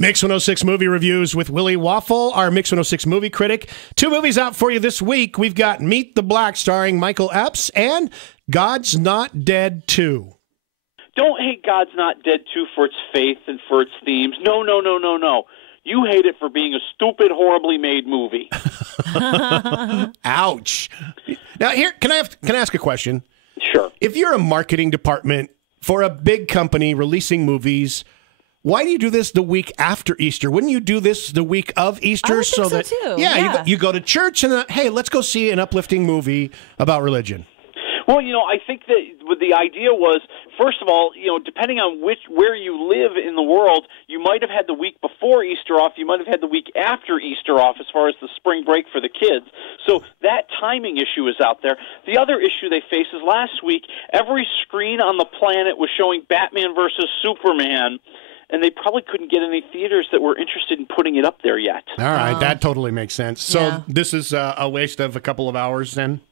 Mix 106 Movie Reviews with Willie Waffle, our Mix 106 movie critic. 2 movies out for you this week. We've got Meet the Black starring Michael Epps and God's Not Dead 2. Don't hate God's Not Dead 2 for its faith and for its themes. No. You hate it for being a stupid, horribly made movie. Ouch. Now, here, can I ask a question? Sure. If you're a marketing department for a big company releasing movies, why do you do this the week after Easter? Wouldn't you do this the week of Easter? I would think so too. Yeah. You go to church and, hey, let's go see an uplifting movie about religion. Well, I think that the idea was, first of all, depending on where you live in the world, you might have had the week before Easter off, you might have had the week after Easter off as far as the spring break for the kids. So that timing issue is out there. The other issue they faced is last week, every screen on the planet was showing Batman versus Superman, and they probably couldn't get any theaters that were interested in putting it up there yet. All right, that totally makes sense. So Yeah. This is a waste of a couple of hours then?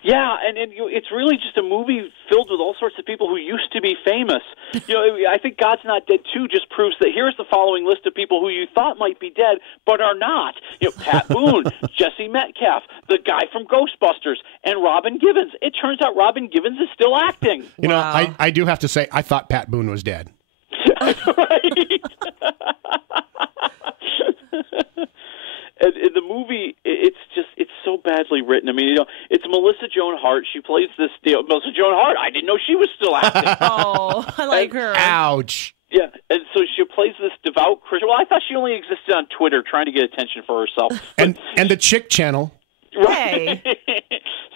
Yeah, and it's really just a movie filled with all sorts of people who used to be famous. I think God's Not Dead 2 just proves that here's the following list of people who you thought might be dead but are not. Pat Boone, Jesse Metcalf, the guy from Ghostbusters, and Robin Givens. It turns out Robin Givens is still acting. Wow. I do have to say, I thought Pat Boone was dead. Right. And the movie, it's so badly written. I mean, it's Melissa Joan Hart. She plays this Melissa Joan Hart. I didn't know she was still acting. Oh, I like her. Ouch. Yeah, and so she plays this devout Christian. Well, I thought she only existed on Twitter trying to get attention for herself. And the Chick channel. Right.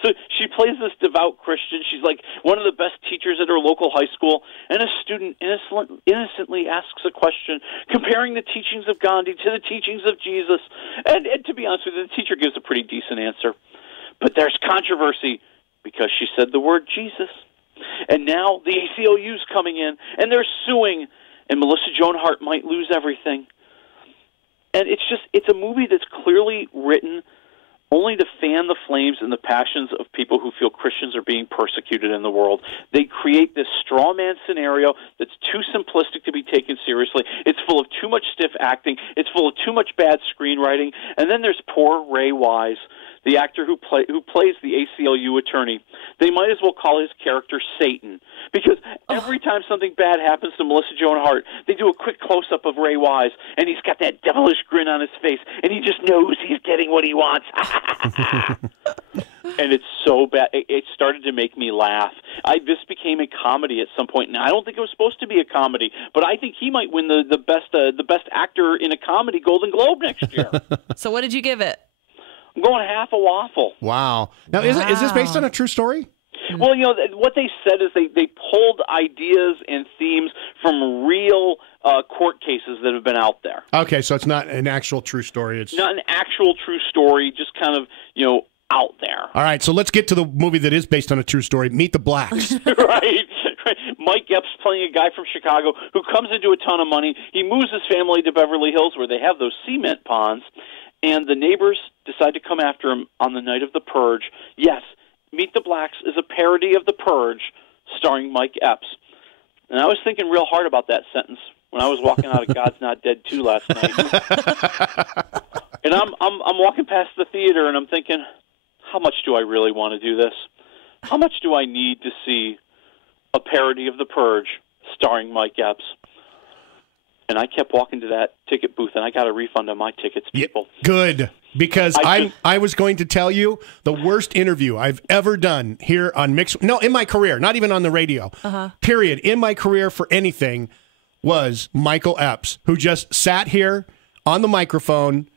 So she plays this devout Christian. She's like one of the best teachers at her local high school, and a student innocently asks a question comparing the teachings of Gandhi to the teachings of Jesus. And to be honest with you, the teacher gives a pretty decent answer. But there's controversy because she said the word Jesus. And now the ACLU's coming in, and they're suing, and Melissa Joan Hart might lose everything. And it's a movie that's clearly written only to fan the flames and the passions of people who feel Christians are being persecuted in the world. They create this straw man scenario that's too simplistic to be taken seriously. It's full of too much stiff acting. It's full of too much bad screenwriting. And then there's poor Ray Wise, the actor who plays the ACLU attorney. They might as well call his character Satan, because every time something bad happens to Melissa Joan Hart, they do a quick close-up of Ray Wise, and he's got that devilish grin on his face, and he just knows he's getting what he wants. And it's so bad. It started to make me laugh. This became a comedy at some point. Now, I don't think it was supposed to be a comedy, but I think he might win the best actor in a comedy Golden Globe next year. So what did you give it? I'm going half a waffle. Wow. Now, is this based on a true story? Well, what they said is they pulled ideas and themes from real court cases that have been out there. Okay, so it's not an actual true story. It's not an actual true story, just kind of, out there. All right, so let's get to the movie that is based on a true story, Meet the Blacks. Right. Mike Epps playing a guy from Chicago who comes into a ton of money. He moves his family to Beverly Hills where they have those cement ponds, and the neighbors decide to come after him on the night of the Purge. Yes, Meet the Blacks is a parody of the Purge starring Mike Epps. And I was thinking real hard about that sentence when I was walking out of God's Not Dead 2 last night. And I'm walking past the theater and I'm thinking, how much do I really want to do this? How much do I need to see a parody of the Purge starring Mike Epps? And I kept walking to that ticket booth, and I got a refund on my tickets, people. Yeah, good, because I was going to tell you the worst interview I've ever done here on in my career, not even on the radio, period, in my career for anything, was Michael Epps, who just sat here on the microphone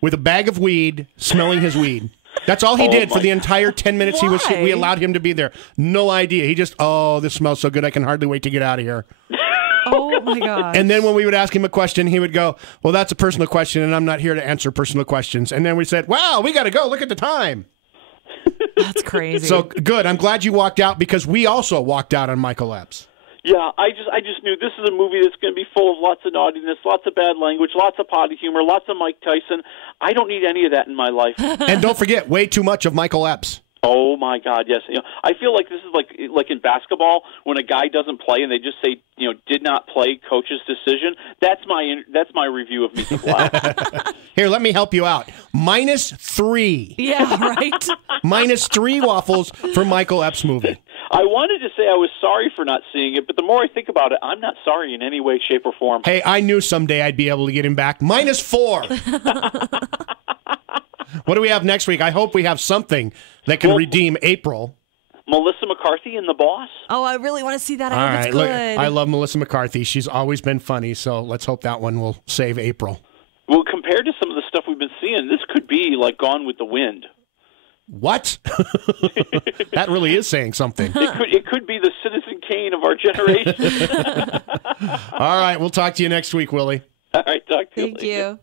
with a bag of weed, smelling his weed. That's all he did for the entire 10 minutes we allowed him to be there. No idea. He just, this smells so good, I can hardly wait to get out of here. Oh, my God. And then when we would ask him a question, he would go, well, that's a personal question, and I'm not here to answer personal questions. And then we said, wow, we got to go. Look at the time. That's crazy. So, good. I'm glad you walked out, because we also walked out on Michael Epps. Yeah, I just knew this is a movie that's going to be full of lots of naughtiness, lots of bad language, lots of potty humor, lots of Mike Tyson. I don't need any of that in my life. And don't forget, way too much of Michael Epps. Oh my God, yes. I feel like this is like in basketball when a guy doesn't play and they just say, did not play, coach's decision. That's my review of Meet the Class. Here, let me help you out. -3. Yeah, right. -3 waffles for Michael Epps' movie. I wanted to say I was sorry for not seeing it, but the more I think about it, I'm not sorry in any way, shape, or form. Hey, I knew someday I'd be able to get him back. -4. What do we have next week? I hope we have something that can redeem April. Melissa McCarthy and The Boss? Oh, I really want to see that. I All hope right, it's look, good. I love Melissa McCarthy. She's always been funny, so let's hope that one will save April. Well, compared to some of the stuff we've been seeing, this could be like Gone with the Wind. What? That really is saying something. It could be the Citizen Kane of our generation. All right, we'll talk to you next week, Willie. All right, talk to you Thank later. you.